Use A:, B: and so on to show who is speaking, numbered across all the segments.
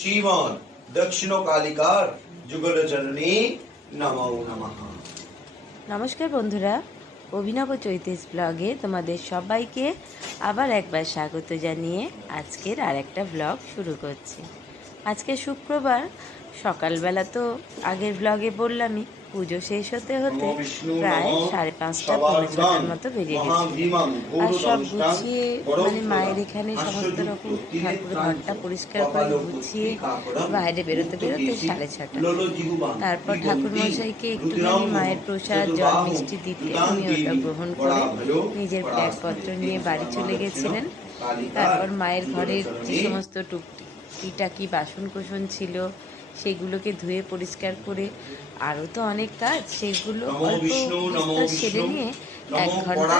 A: শ্রীমন দক্ষিণ কালিকার যুগল জননী নমো নমঃ
B: নমস্কার বন্ধুরা, অভিনব চৈতেশ ব্লগে তোমাদের সবাইকে আবার একবার স্বাগত জানিয়ে আজকের আর একটা ব্লগ শুরু করছি। আজকে শুক্রবার সকালবেলা তো আগের ব্লগে বললামই পুজো শেষ হতে হতে প্রায় সাড়ে পাঁচটা পৌনে ছটার মতো বেরিয়ে গেছে। আর সব গুছিয়ে মানে মায়ের এখানে সমস্ত রকম ঠাকুর ঘরটা পরিষ্কার করে গুছিয়ে বাইরে বেরোতে বেরোতে সাড়ে ছটা। তারপর ঠাকুর মশাইকে একটুখানি মায়ের প্রসাদ জল মিষ্টি দিতে উনি ওটা গ্রহণ করে নিজের ব্যাগপত্র নিয়ে বাড়ি চলে গেছিলেন। তারপর মায়ের ঘরের যে সমস্ত টুকটাকি বাসন কোসন ছিল সেগুলোকে ধুয়ে পরিষ্কার করে আরও তো অনেক কাজ সেগুলো সেরে নিয়ে এক
A: ঘণ্টা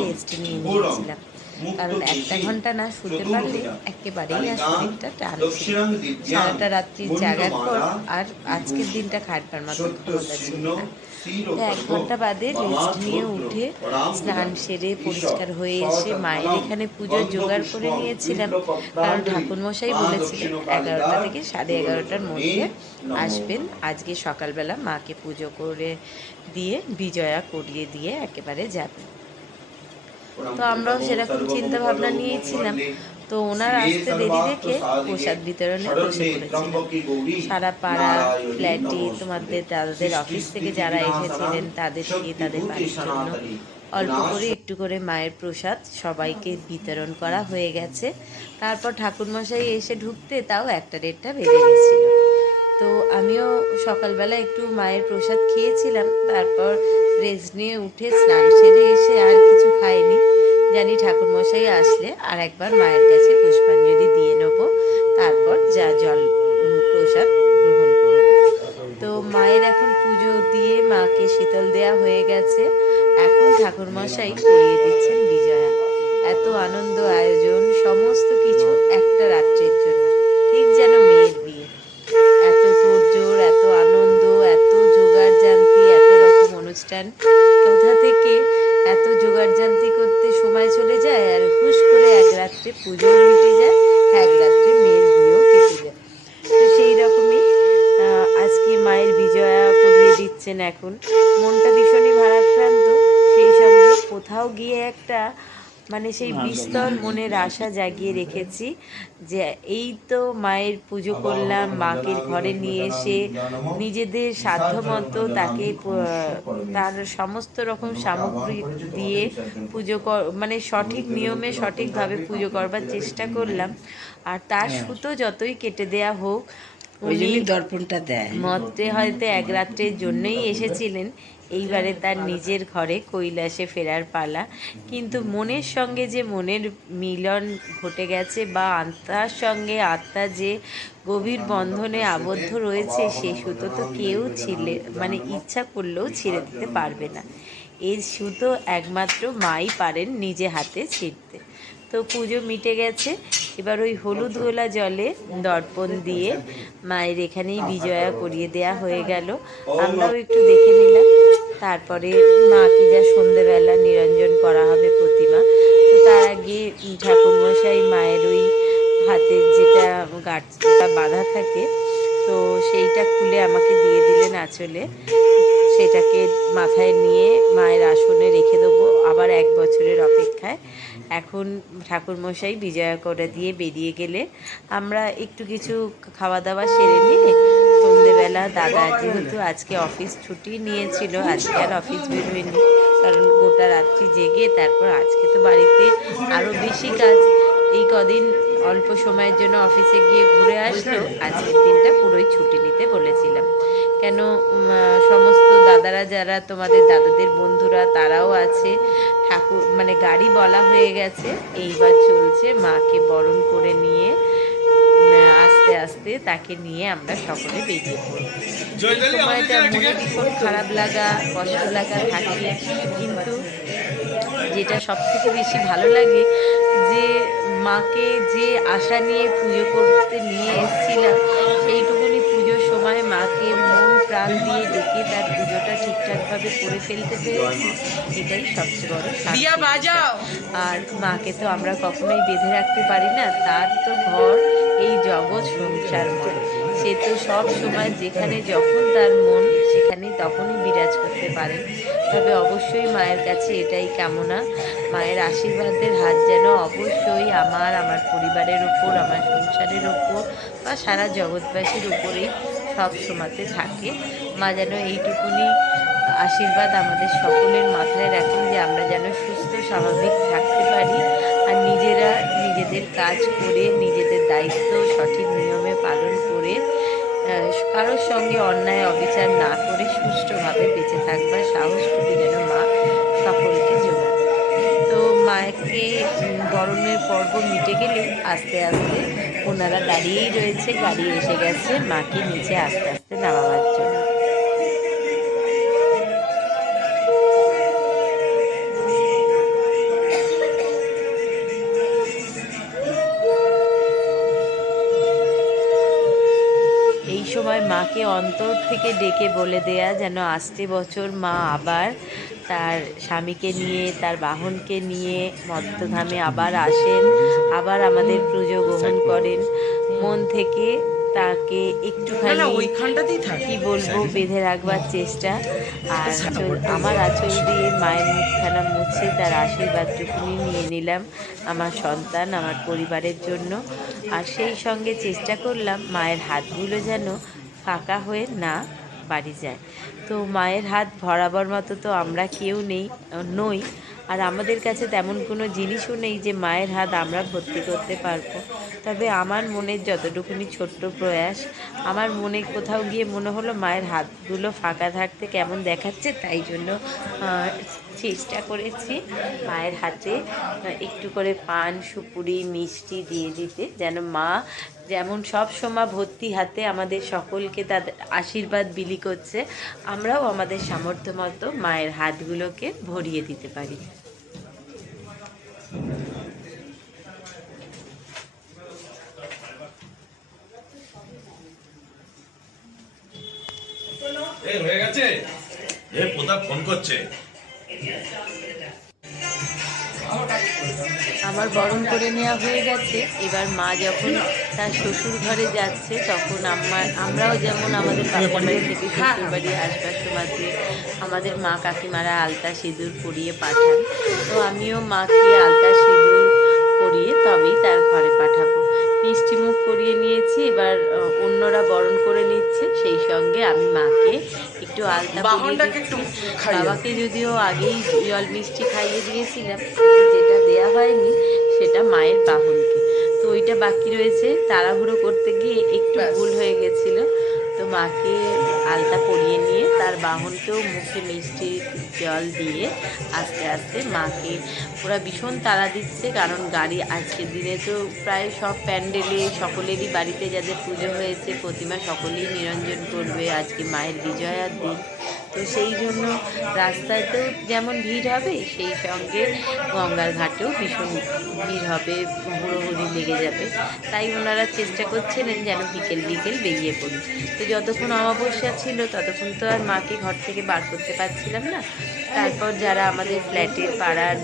B: রেস্ট নিয়ে নিয়েছিলাম। কারণ একটা ঘণ্টা না শুতে পারলে একেবারেই আর শরীরটা
A: টান
B: সারাটা রাত্রি জাগার পর আর আজকের দিনটা খাটবার মতো ক্ষমতা ছিল না। এক ঘণ্টা বাদে রেস্ট নিয়ে উঠে স্নান সেরে পরিষ্কার হয়ে এসে মায়ের এখানে পুজোর জোগাড় করে নিয়েছিলাম। কারণ ঠাকুরমশাই বলেছিলেন এগারোটা থেকে সাড়ে এগারোটার মধ্যে আসবেন। আজকে সকালবেলা মাকে পুজো করে দিয়ে বিজয়া করিয়ে দিয়ে একেবারে যাবেন। তো আমরাও সেরকম চিন্তা ভাবনা নিয়েছিলাম। তো ওনার আসতে দেরি দেখে প্রসাদ বিতরণে বসে সারা পাড়া ফ্ল্যাটে তোমাদের দাদাদের অফিস থেকে যারা এসেছিলেন তাদের তাদেরকে তাদের বাড়ির জন্য অল্প করে একটু করে মায়ের প্রসাদ সবাইকে বিতরণ করা হয়ে গেছে। তারপর ঠাকুরমশাই এসে ঢুকতে তাও একটা দেড়টা বেড়ে গেছিল। তো আমিও সকালবেলা একটু মায়ের প্রসাদ খেয়েছিলাম তারপর রেস্ট নিয়ে উঠে স্নান সেরে এসে আর কিছু খাইনি। জানি ঠাকুরমশাই আসলে আর একবার মায়ের কাছে পুষ্পাঞ্জলি দিয়ে নেব। তারপর যা জল প্রসাদ গ্রহণ করব। তো মায়ের এখন পুজো দিয়ে মাকে শীতল দেয়া হয়ে গেছে। এখন ঠাকুরমশাই করিয়ে দিচ্ছেন বিজয়া। এত আনন্দ আয়োজন, সমস্ত কিছু একটা রাত্রের জন্য। ঠিক যেন মেয়ের বিয়ে। এত তোড়জোড়, এত আনন্দ, এত জোগাড় জানতি এত রকম অনুষ্ঠান। কোথা থেকে এত জোগাড় জানতি করতে সময় চলে যায় আর হুশ করে এক রাত্রে পুজো মিটে যায়, এক রাত্রে মেয়ের বিয়েও কেটে যায়। তো সেই রকমই আজকে মায়ের বিজয়া করিয়ে দিচ্ছেন এখন। মনটা ভীষণই ভারাক্রান্ত, সেই সঙ্গে কোথাও গিয়ে একটা মানে সেই বিস্তর মনের আশা জাগিয়ে রেখেছি যে এই তো মায়ের পুজো করলাম মাকে ঘরে নিয়ে এসে নিজেদের সাধ্যমতো তাকে তার সমস্ত রকম সামগ্রী দিয়ে পুজো কর মানে সঠিক নিয়মে সঠিকভাবে পুজো করবার চেষ্টা করলাম। আর তার সুতো যতই কেটে দেয়া হোক
C: ওই
B: উনি
C: জন্যই দর্পণটা দেয়।
B: মতে হয়তো এক রাত্রের জন্যই এসেছিলেন। এইবারে তার নিজের ঘরে কৈলাসে ফেরার পালা। কিন্তু মনের সঙ্গে যে মনের মিলন ঘটে গেছে বা আত্মার সঙ্গে আত্মা যে গভীর বন্ধনে আবদ্ধ রয়েছে, সে সুতো তো কেউ ছিলে মানে ইচ্ছা করলেও ছিঁড়ে দিতে পারবে না। এর সুতো একমাত্র মাই পারেন নিজে হাতে ছিঁড়তে। তো পুজো মিটে গেছে। এবার ওই হলুদ গোলা জলে দর্পণ দিয়ে মায়ের এখানেই বিজয়া করিয়ে দেয়া হয়ে গেল। আমরাও একটু দেখে নিলাম। তারপরে মাকে যা সন্ধেবেলা নিরঞ্জন করা হবে প্রতিমা, তো তার আগে ঠাকুরমশাই মায়ের ওই হাতের যেটা গাছটা বাঁধা থাকে, তো সেইটা খুলে আমাকে দিয়ে দিলেন আঁচলে। সেটাকে মাথায় নিয়ে মায়ের আসনে রেখে দেবো। আবার এক বছরের অপেক্ষায়। এখন ঠাকুরমশাই বিজয়া করে দিয়ে বেরিয়ে গেলে আমরা একটু কিছু খাওয়া দাওয়া সেরে নিয়ে সন্ধেবেলা দাদা যেহেতু আজকে অফিস ছুটি নিয়েছিল, আজকে আর অফিস বেরোয়নি। কারণ গোটা রাত্রি জেগে তারপর আজকে তো বাড়িতে আরও বেশি কাজ। এই কদিন অল্প সময়ের জন্য অফিসে গিয়ে ঘুরে আসলো। আজকের দিনটা পুরোই ছুটি নিতে বলেছিলাম। কেন সমস্ত দাদারা যারা, তোমাদের দাদাদের বন্ধুরা, তারাও আছে। ঠাকুর মানে গাড়ি বলা হয়ে গেছে। এইবার চলছে মাকে বরণ করে নিয়ে আস্তে আস্তে তাকে নিয়ে আমরা সকলে বেরিয়ে পড়ি। সময়টা মনে ভীষণ খারাপ লাগা, কষ্ট লাগা থাকে। কিন্তু যেটা সব থেকে বেশি ভালো লাগে যে মাকে যে আশা নিয়ে পুজো করতে নিয়ে এসেছিলাম সেইটুকুনি পুজোর সময় মাকে মন প্রাণ দিয়ে ডেকে তার পুজোটা ঠিকঠাকভাবে করে ফেলতে পেরেছি। এটাই সবচেয়ে বড়।
C: দিয়া বাজাও।
B: আর মাকে তো আমরা কখনোই বেঁধে রাখতে পারি না তার তো ঘর এই জগৎ সংসারময় সে তো সব সময় যেখানে যখন তার মন সেখানে তখনই বিরাজ করতে পারে। তবে অবশ্যই মায়ের কাছে এটাই কামনা। মায়ের আশীর্বাদের হাত যেন অবশ্যই আমার আমার পরিবারের ওপর, আমার সংসারের ওপর বা সারা জগৎবাসীর উপরেই সব সময়তে থাকে। মা যেন এইটুকুনি আশীর্বাদ আমাদের সকলের মাথায় রাখেন যে আমরা যেন সুস্থ, স্বাভাবিক থাকতে পারি আর নিজেরা নিজেদের কাজ করে, নিজেদের দায়িত্ব সঠিক নিয়মে পালন করে আহ, কারোর সঙ্গে অন্যায় অবিচার না করে সুষ্ঠুভাবে বেঁচে থাকবার সাহসটুকু যেন মা সকলকে যোগান তো মাকে গরমের পর্ব মিটে গেলে আস্তে আস্তে ওনারা দাঁড়িয়েই রয়েছে গাড়ি এসে গেছে মাকে নিচে আস্তে আস্তে নামাবার জন্য। মাকে অন্তর থেকে ডেকে বলে দেয়া যেন আসতে বছর মা আবার তার স্বামীকে নিয়ে তার বাহনকে নিয়ে মত্তধামে আবার আসেন আবার আমাদের পুজো গ্রহণ করেন। মন থেকে তাকে একটুখানি কি বলব বেঁধে রাখবার চেষ্টা। আর আমার আঁচল দিয়ে মায়ের মুখখানা মুছে তার আশীর্বাদটুকুনি নিয়ে নিলাম আমার সন্তান আমার পরিবারের জন্য। আর সেই সঙ্গে চেষ্টা করলাম মায়ের হাতগুলো যেন ফাঁকা হয়ে না বাড়ি যায়। তো মায়ের হাত ভরাবার মতো তো আমরা কেউ নেই, নই। আর আমাদের কাছে তেমন কোনো জিনিসও নেই যে মায়ের হাত আমরা ভর্তি করতে পারব। তবে আমার মনের যতটুকুনি ছোট্ট প্রয়াস, আমার মনে কোথাও গিয়ে মনে হলো মায়ের হাতগুলো ফাঁকা থাকতে কেমন দেখাচ্ছে, তাই জন্য চেষ্টা করেছি মায়ের হাতে একটু করে পান, সুপুরি, মিষ্টি দিয়ে দিতে, যেন মা যেমন সব সময় ভর্তি হাতে আমাদের সকলকে তাদের আশীর্বাদ বিলি করছে, আমরাও আমাদের সামর্থ্য মতো মায়ের হাতগুলোকে ভরিয়ে দিতে পারি।
D: হয়ে গেছে? প্রতাপ ফোন করছে।
B: আমার বরণ করে নেওয়া হয়ে গেছে। এবার মা যখন তার শ্বশুর ঘরে যাচ্ছে তখন আমার আমরাও যেমন আমাদের বাপের বাড়ি থেকে শ্বশুর বাড়ি আসবার আমাদের মা কাকিমারা আলতা সিঁদুর পরিয়ে পাঠান। তো আমিও মাকে আলতা সিঁদুর পরিয়ে তবেই তার ঘরে পাঠাবো। মিষ্টি মুখ করিয়ে নিয়েছি এবার অন্যরা বরণ করে নিচ্ছে। সেই সঙ্গে আমি মাকে একটু আলতা। বাবাকে যদিও আগেই জল মিষ্টি খাইয়ে দিয়েছিলাম দেয়া হয়নি সেটা মায়ের বাহনকে তো ওইটা বাকি রয়েছে তাড়াহুড়ো করতে গিয়ে একটু ভুল হয়ে গেছিল। তো মাকে আলতা পরিয়ে নিয়ে তার বাহনকেও মুখে মিষ্টি জল দিয়ে আস্তে আস্তে মাকে ওরা ভীষণ তাড়া দিচ্ছে কারণ গাড়ি আজকের দিনে তো প্রায় সব প্যান্ডেলে সকলেরই বাড়িতে যাদের পুজো হয়েছে প্রতিমা সকলেই নিরঞ্জন করবে। আজকে মায়ের বিজয়ার দিন তো সেই জন্য রাস্তাতেও যেমন ভিড় হবে, সেই সঙ্গে গঙ্গার ঘাটেও ভীষণ ভিড় হবে, হুড়োহুড়ি লেগে যাবে। তাই ওনারা চেষ্টা করছিলেন যেন বিকেল বিকেল বেরিয়ে পড়ি তো যতক্ষণ অমাবস্যা ছিল, ততক্ষণ তো আর মাকে ঘর থেকে বার করতে পারছিলাম না। তারপর যারা আমাদের ফ্ল্যাটের পাড়ার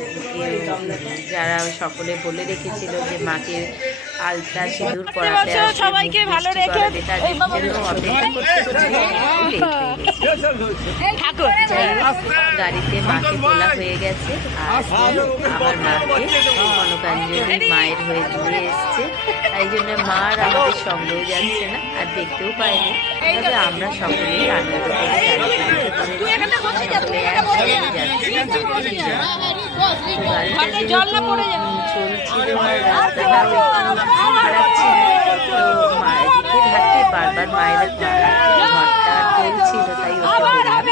B: যারা সকলে বলে রেখেছিল যে মাকে আলতা সিঁদুর আসবে সবাইকে ভালো রেখে গাড়িতে মাকে তোলা হয়ে গেছে আর আমার মাকে কনকাঞ্জলি মায়ের হয়ে দূরে এসছে। তাই জন্য মা আর আমাদের সঙ্গেও যাচ্ছে না আর দেখতেও পাইনি তবে আমরা সকলেই আনন্দ করে গাড়িতে যাচ্ছি। তো গাড়িটা যেহেতু উম, চলছিল আর রাস্তাটাও একটু খারাপ ছিল তো মায়ের ঘাটে বারবার মায়ের ঘরটা চলছিল তাই ওকে বললাম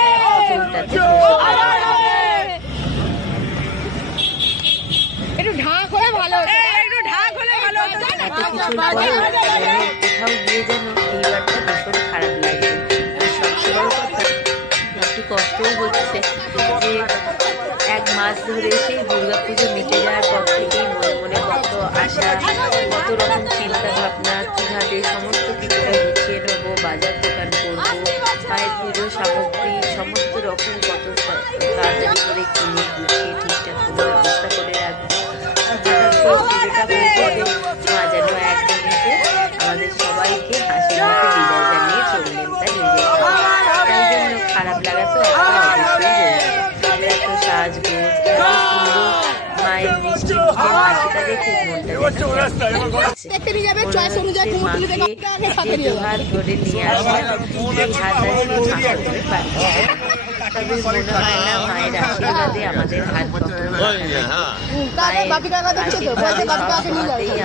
E: একটু ঢাক হলে ভালো হতো। একটু ঢাক হলে ভালো হতো।
B: মানে কোথাও গিয়ে যেন এইবারটা ভীষণ খারাপ লাগে। সবচেয়ে বড় কথা একটু কষ্টও হচ্ছে যে মাছ ধরে সেই দুর্গা পুজো মিটে যাওয়ার পর থেকেই মনে মনে কত আশা, কত রকম চিন্তা ভাবনা কীভাবে সমস্ত কিছুটা গুছিয়ে নেব, বাজার দোকান করব মায়ের পুজো, সামগ্রী, সমস্ত রকম কত তাড়াতাড়ি করে কিনে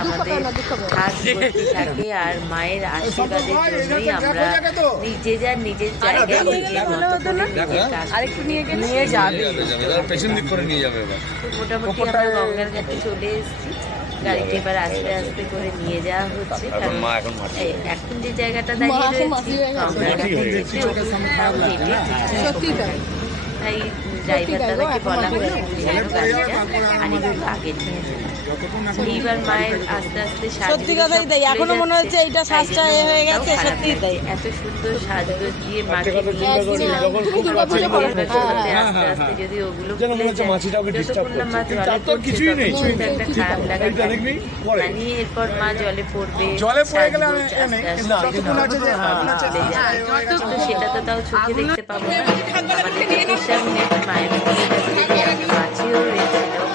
B: মায়ের আশীর্বাদে আর মায়ের আশীর্বাদের জন্যই আমরা নিজে যার নিজের জায়গায় নিজের নিয়ে যাবে মোটামুটি আমরা গঙ্গার ঘাটে চলে এসেছি। গাড়িতে এবার আস্তে আস্তে করে নিয়ে যাওয়া হচ্ছে। কারণ
D: এখন
B: যে জায়গাটা দাঁড়িয়ে
E: তাই।
B: ড্রাইভার দাদাকে বলা হলো আগে নিয়ে যাবে। এইবার মায়ের আস্তে আস্তে
C: সত্যি কথাই তাই। এখনও মনে হচ্ছে এইটা সাজটা হয়ে গেছে সত্যি তাই।
B: এত সুন্দর সাজগোজ দিয়ে মাকে যদি ওগুলো একটা খারাপ লাগা মানে এরপর মা জলে পড়বে
F: জলে পড়ে গেলে
B: সেটা তো তাও চোখে দেখতে পাবো না। মায়ের কাছেও রয়েছিল